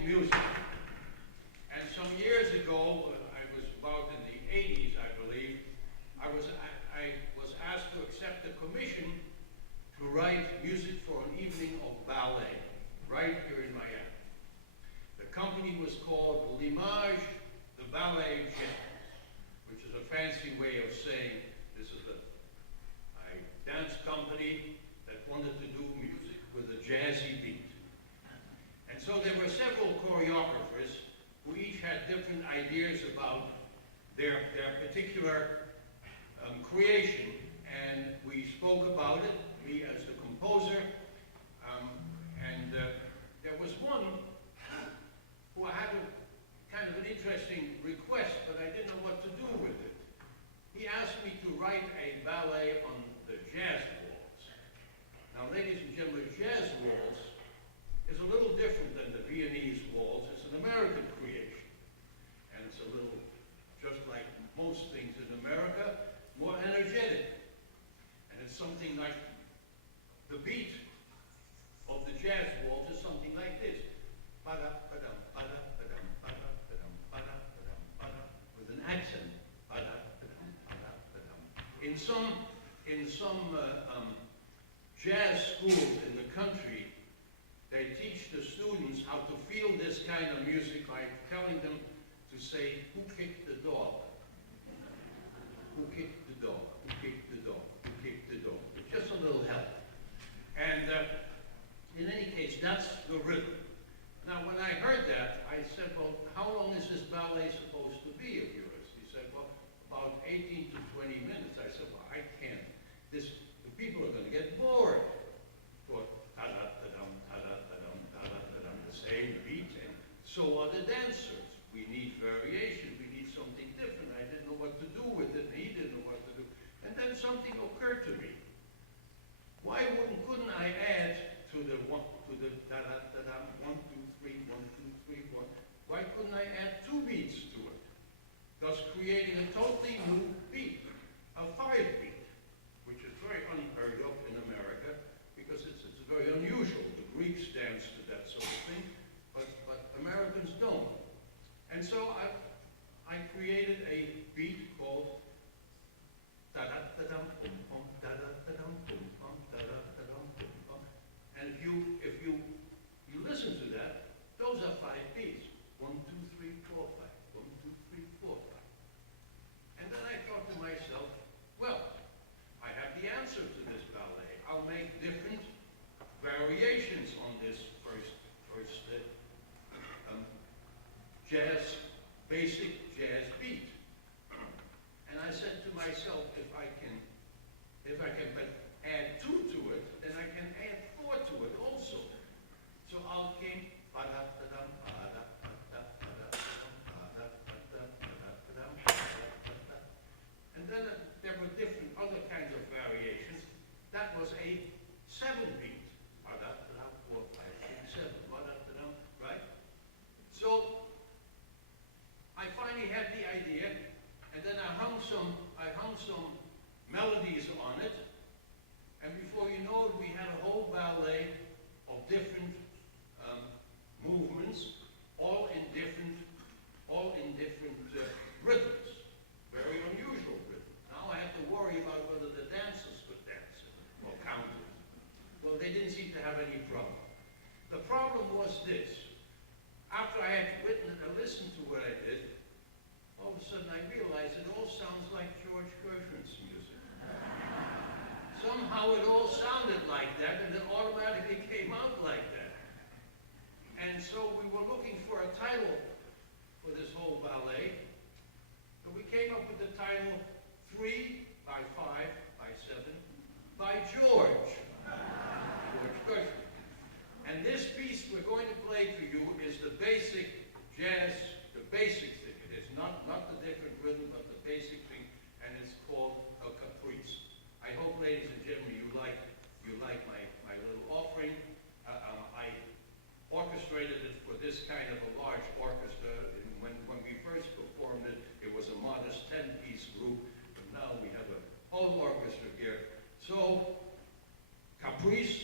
composing music. And some years ago, I was about in the 80s, I believe, I was asked to accept a commission to write music for an evening of ballet, right here in Miami. The company was called L'Image de Ballet Jazz, which is a fancy way of saying this is a dance company that wanted to do music with a jazzy beat. And so there were several choreographers who each had different ideas about their particular creation, and we spoke about it, me as the composer, and there was one who I had a kind of an interesting request, but I didn't know what to do with it. He asked me to write a ballet on the jazz waltz. Now, ladies and gentlemen, jazz waltz is a little different than the Viennese waltz. It's an American creation. And it's a little, just like most things in America, more energetic. And it's something like, the beat of the jazz waltz is something like this. Ba-da-ba-dum, ba-da-ba-dum, ba-da-ba-dum, ba-da-ba-dum, ba-da, with an accent. Ba-da-ba-dum, ba-da-ba-dum. In some jazz schools in the country, they teach the students how to feel this kind of music by telling them to say, who kicked the dog? Who kicked the dog? Who kicked the dog? Who kicked the dog? It's just a little help. And in any case, that's the rhythm. Now, when I heard that, I said, well, how long is this ballet supposed to be of yours? He said, well, about 18 to 20 minutes. I said, well, I can't. The people are going to get bored. For ta-da-ta-dum, ta-da-ta-dum, ta-da-ta-dum, the same beat, and so are the dancers. We need variation. We need something different. I didn't know what to do with it, and he didn't know what to do. And then something occurred to me. Why couldn't I add to the da-da-da-dum, 1, 2, 3, 1, 2, 3, 1? Why couldn't I add 2 beats to it? Thus creating a totally new beat, a 5-beat, which is very unheard of in America because it's very unusual. The Greeks dance to that sort of thing, but Americans don't. And so I created a beat called da-da-da-dum, pum-pum, da-da-da-dum, pum-pum, da-da-da-dum, pum-pum. And if you listen to that, those are 5 beats. 1, 2, 3, 4, 5. 1, 2, 3, 4, 5. And then I thought to myself, well, I have the answer to this ballet. I'll make different variations on this first basic jazz beat. And I said to myself, if I can add 2 to it, then I can add 4 to it also. So I'll came ba-da-da-dum, ba-da-da-da-da-da-dum, ba-da-da-da-da-da-dum, ba-da-da-da. And then there were different other kinds of variations. That was a 7-beat. Ba-da-da-dum, 4, 5, 6, 7, ba-da-da-dum, right? So I finally had the idea, and then I hung some melodies on it, and before you know it, we had a whole ballet of different movements, all in different rhythms, very unusual rhythms. Now I have to worry about whether the dancers could dance it or count it. Well, they didn't seem to have any problem. The problem was this. After I had listened to what I did, all of a sudden I realized it all sounds like George Gershwin's music. Somehow it all sounded like that, and it automatically came out like that. And so we were looking for a title for this whole ballet, and we came up with the title 3 by 5 by 7 by George Gershwin. And this piece we're going to play for you is the basic jazz, the basic thing. It's not the different rhythm, but the basic thing, and it's called a caprice. I hope, ladies and gentlemen, you like my little offering. I orchestrated it for this kind of a large orchestra. When we first performed it, it was a modest 10-piece group, but now we have a whole orchestra here. So, Caprice